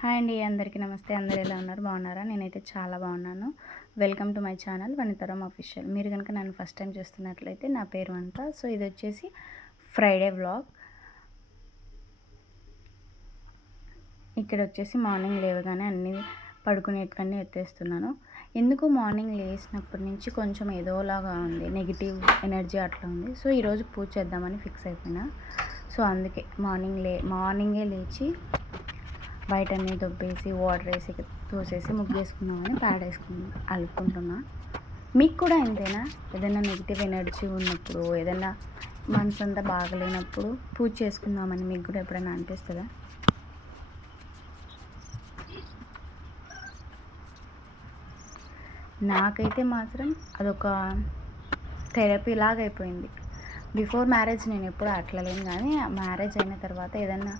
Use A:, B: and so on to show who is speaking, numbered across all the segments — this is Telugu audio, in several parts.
A: హాయ్ అండి అందరికీ నమస్తే. అందరు ఎలా ఉన్నారు? బాగున్నారా? నేనైతే చాలా బాగున్నాను. Welcome to my channel Vanitharam official. మీరు కనుక నన్ను ఫస్ట్ టైం చూస్తున్నట్లయితే నా పేరు వంట సో ఇది వచ్చేసి ఫ్రైడే వ్లాగ్. ఇక్కడ వచ్చేసి మార్నింగ్ లేవగానే అన్నీ పడుకునేటువన్నీ ఎత్తేస్తున్నాను. ఎందుకు మార్నింగ్ లేచినప్పటి నుంచి కొంచెం ఏదోలాగా ఉంది. నెగిటివ్ ఎనర్జీ అట్లా ఉంది. సో ఈరోజు పూజ చేద్దామని ఫిక్స్ అయిపోయినా. సో అందుకే మార్నింగ్ లే మార్నింగే లేచి బయట అన్నీ దొబ్బేసి వాటర్ వేసి తోసేసి ముగ్గు వేసుకుందామని ప్యాడ్ వేసుకున్నాం అలుపుకుంటున్నా మీకు కూడా ఇంతేనా ఏదైనా నెగిటివ్ ఎనర్జీ ఉన్నప్పుడు ఏదైనా మనసు అంతా బాగలేనప్పుడు పూజ చేసుకుందామని మీకు కూడా ఎప్పుడైనా అనిపిస్తుందా? నాకైతే మాత్రం అదొక థెరపీ లాగా అయిపోయింది. బిఫోర్ మ్యారేజ్ నేను ఎప్పుడు అట్లా లేను కానీ మ్యారేజ్ అయిన తర్వాత ఏదన్నా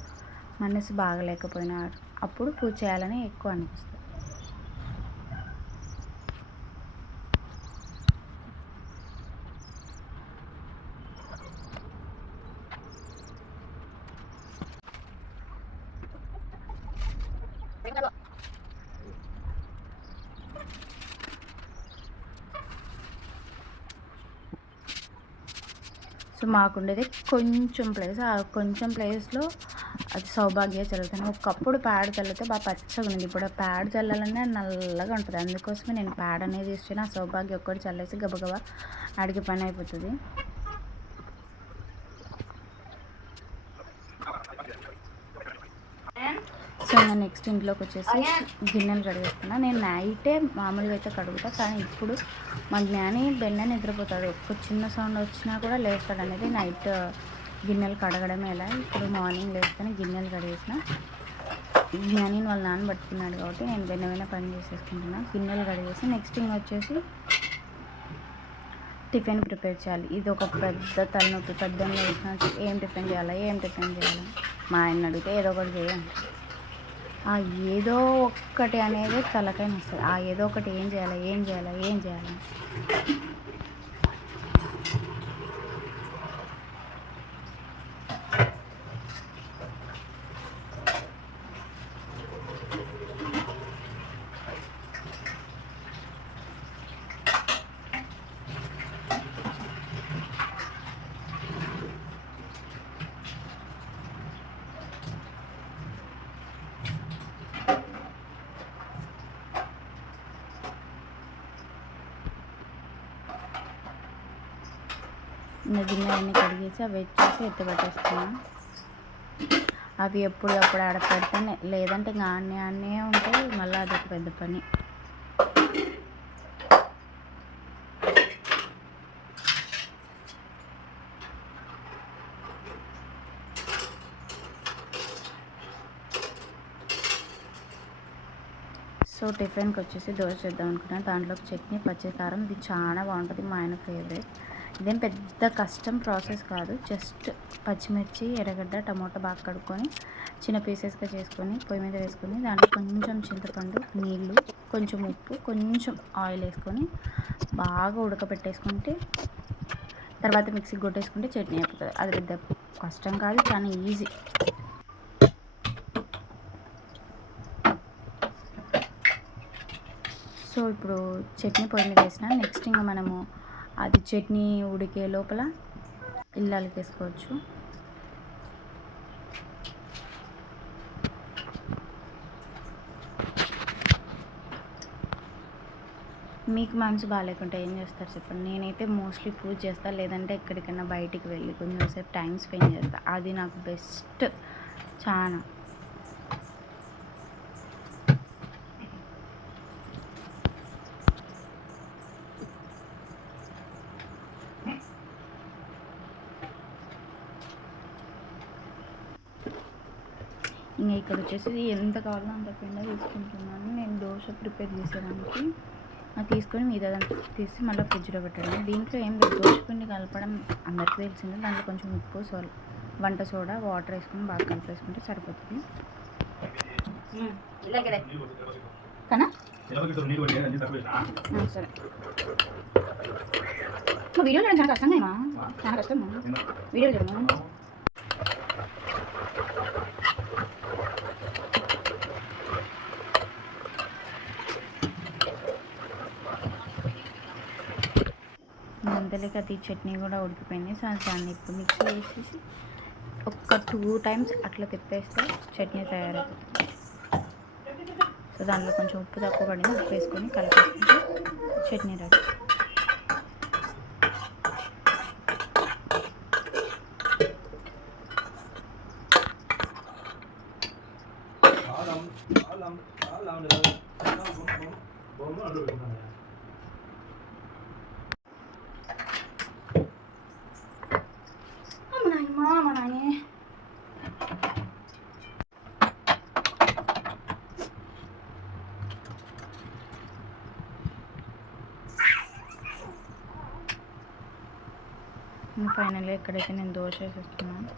A: మనసు బాగలేకపోయినా అప్పుడు పూజ చేయాలని ఎక్కువ అనిపిస్తుంది. సో మాకుండేది కొంచెం ప్లేస్ ఆ కొంచెం ప్లేస్లో అది సౌభాగ్య చల్లుతాను. ఒకప్పుడు ప్యాడ్ చల్లితే బాగా పచ్చగా ఉంది ఇప్పుడు ఆ ప్యాడ్ చల్లాలనే నల్లగా ఉంటుంది. అందుకోసమే నేను ప్యాడ్ అనేది ఇచ్చిన ఆ సౌభాగ్య ఒక్కటి చల్లేసి గబగబా అడిగి పని అయిపోతుంది. నేను నెక్స్ట్ ఇంట్లోకి వచ్చేసి గిన్నెలు కడిగేస్తున్నా నేను నైటే మామూలుగా అయితే కడుగుతా కానీ ఇప్పుడు మా జ్ఞాని బెన్న నిద్రపోతాడు. ఒక్క చిన్న సౌండ్ వచ్చినా కూడా లేస్తాడు అనేది నైట్ గిన్నెలు కడగడమే ఎలా ఇప్పుడు మార్నింగ్ లేస్తేనే గిన్నెలు కడిగేసిన జ్ఞాని వాళ్ళ నాన్న పట్టుకున్నాడు కాబట్టి నేను బెన్న వెన్న పని చేసేసుకుంటున్నా. గిన్నెలు కడిగేసి నెక్స్ట్ ఇంక వచ్చేసి టిఫిన్ ప్రిపేర్ చేయాలి. ఇది ఒక పెద్ద తలనొప్పి వేసిన ఏం టిఫిన్ చేయాలా ఏం టిఫిన్ చేయాలి? మా ఆయన అడిగితే ఏదో ఒకటి చేయండి ఆ ఏదో ఒక్కటి అనేది తలకైన వస్తుంది ఆ ఏదో ఒకటి ఏం చేయాలి ఏం చేయాలి ఏం చేయాలి? ఇంకా గిన్నెలన్నీ కడిగేసి అవి వచ్చేసి ఎత్తిపెట్టేస్తున్నాను అవి ఎప్పుడు అప్పుడు ఆడ లేదంటే ఇంకా అన్నీ అన్నీ ఉంటాయి మళ్ళీ అదొక పెద్ద పని. సో టిఫిన్కి వచ్చేసి దోశ చేద్దాం అనుకున్నాను దాంట్లోకి చట్నీ పచ్చికారం ఇది చాలా బాగుంటుంది మా ఆయన ఫేవరెట్. ఇదేం పెద్ద కష్టం ప్రాసెస్ కాదు. జస్ట్ పచ్చిమిర్చి ఎర్రగడ్డ టమోటా బాగా కడుక్కొని చిన్న పీసెస్గా చేసుకొని పొయ్యి మీద వేసుకొని దాంట్లో కొంచెం చింతపండు నీళ్ళు కొంచెం ఉప్పు కొంచెం ఆయిల్ వేసుకొని బాగా ఉడకబెట్టేసుకుంటే తర్వాత మిక్సీకి కొట్టేసుకుంటే చట్నీ అయిపోతుంది. అది పెద్ద కష్టం కాదు చాలా ఈజీ సో ఇప్పుడు చట్నీ పొయ్యి మీద వేసిన నెక్స్ట్ ఇంకా మనము అది చట్నీ ఉడికే లోపల ఇల్లాలకి వేసుకోవచ్చు. మీకు మనసు బాగాలేకుంటే ఏం చేస్తారు చెప్పండి? నేనైతే మోస్ట్లీ పూజ చేస్తాను లేదంటే ఎక్కడికైనా బయటికి వెళ్ళి కొంచెంసేపు టైం స్పెండ్ చేస్తా. అది నాకు బెస్ట్ చాలా ఇంకా ఇక్కడ వచ్చేసి ఎంత కావాలో అంత పిండి తీసుకుంటున్నాను. నేను దోశ ప్రిపేర్ చేసేదానికి. తీసుకొని మీద తీసి మళ్ళీ ఫ్రిడ్జ్లో పెట్టడం దీంట్లో ఏం లేదు. దోశ పిండి కలపడం అందరికీ తెలిసిందే. దాంట్లో కొంచెం ఉప్పు సో వంట సోడా వాటర్ వేసుకొని బాగా కలిపేసుకుంటే సరిపోతుంది. కనా? సరే. వీడియో చేయడం చాలా కష్టంగా ఏమా చాలా కష్టం వీడియో చేయడం అంతలోకి అది చట్నీ కూడా ఉడికిపోయింది. సో దాన్ని ఇప్పుడు మిక్స్ వేసేసి ఒక టూ టైమ్స్ అట్లా తిప్పేస్తే చట్నీ తయారవుతుంది. సో దాంట్లో కొంచెం ఉప్పు తక్కువ పడింది ఉప్పు వేసుకొని కలిపేసుకుంటే చట్నీ రెడీ. ఫైనల్గా ఎక్కడైతే నేను దోశ వేసేస్తున్నాను.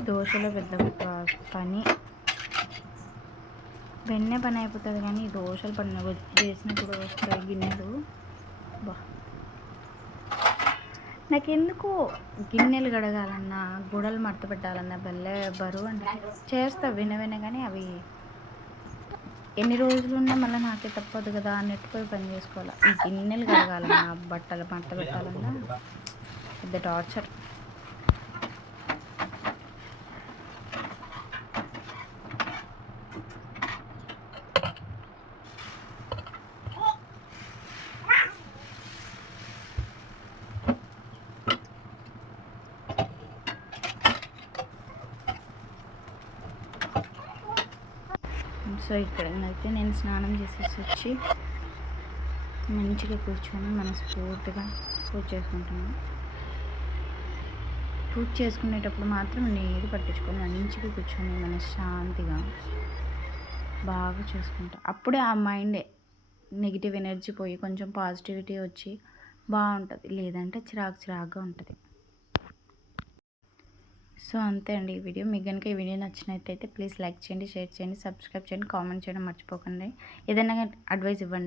A: దోశలో పెద్ద పని. వెన్న పని అయిపోతుంది కానీ దోశలు పడిన చేసినప్పుడు వస్తాయి గిన్నెలు. బా. నాకెందుకు గిన్నెలు గడగాలన్నా గుడలు మడత పెట్టాలన్నా బల్లే బరువు అంటే చేస్తా విన కానీ అవి ఎన్ని రోజులు ఉన్నా మళ్ళీ నాకే తప్పదు కదా అన్నట్టు పోయి పని చేసుకోవాలి. ఈ గిన్నెలు కడగాలన్నా బట్టలు మడత పెట్టాలన్నా పెద్ద టార్చర్. సో ఇక్కడ అయితే నేను స్నానం చేసేసి వచ్చి మంచిగా కూర్చొని మనస్ఫూర్తిగా పూజ చేసుకుంటున్నాను. పూజ చేసుకునేటప్పుడు మాత్రం నీరు పట్టించుకొని. మంచిగా కూర్చొని మనశ్శాంతిగా బాగా చేసుకుంటా. అప్పుడే ఆ మైండ్ నెగిటివ్ ఎనర్జీ పోయి కొంచెం పాజిటివిటీ వచ్చి బాగుంటుంది. లేదంటే చిరాకు చిరాకుగా ఉంటుంది. సో అంతే అండి. ఈ వీడియో మీకు కనుక ఈ వీడియో నచ్చినట్టయితే ప్లీజ్ లైక్ చేయండి షేర్ చేయండి సబ్స్క్రైబ్ చేయండి కామెంట్ చేయడం మర్చిపోకండి. ఏదైనా అడ్వైస్ ఇవ్వండి.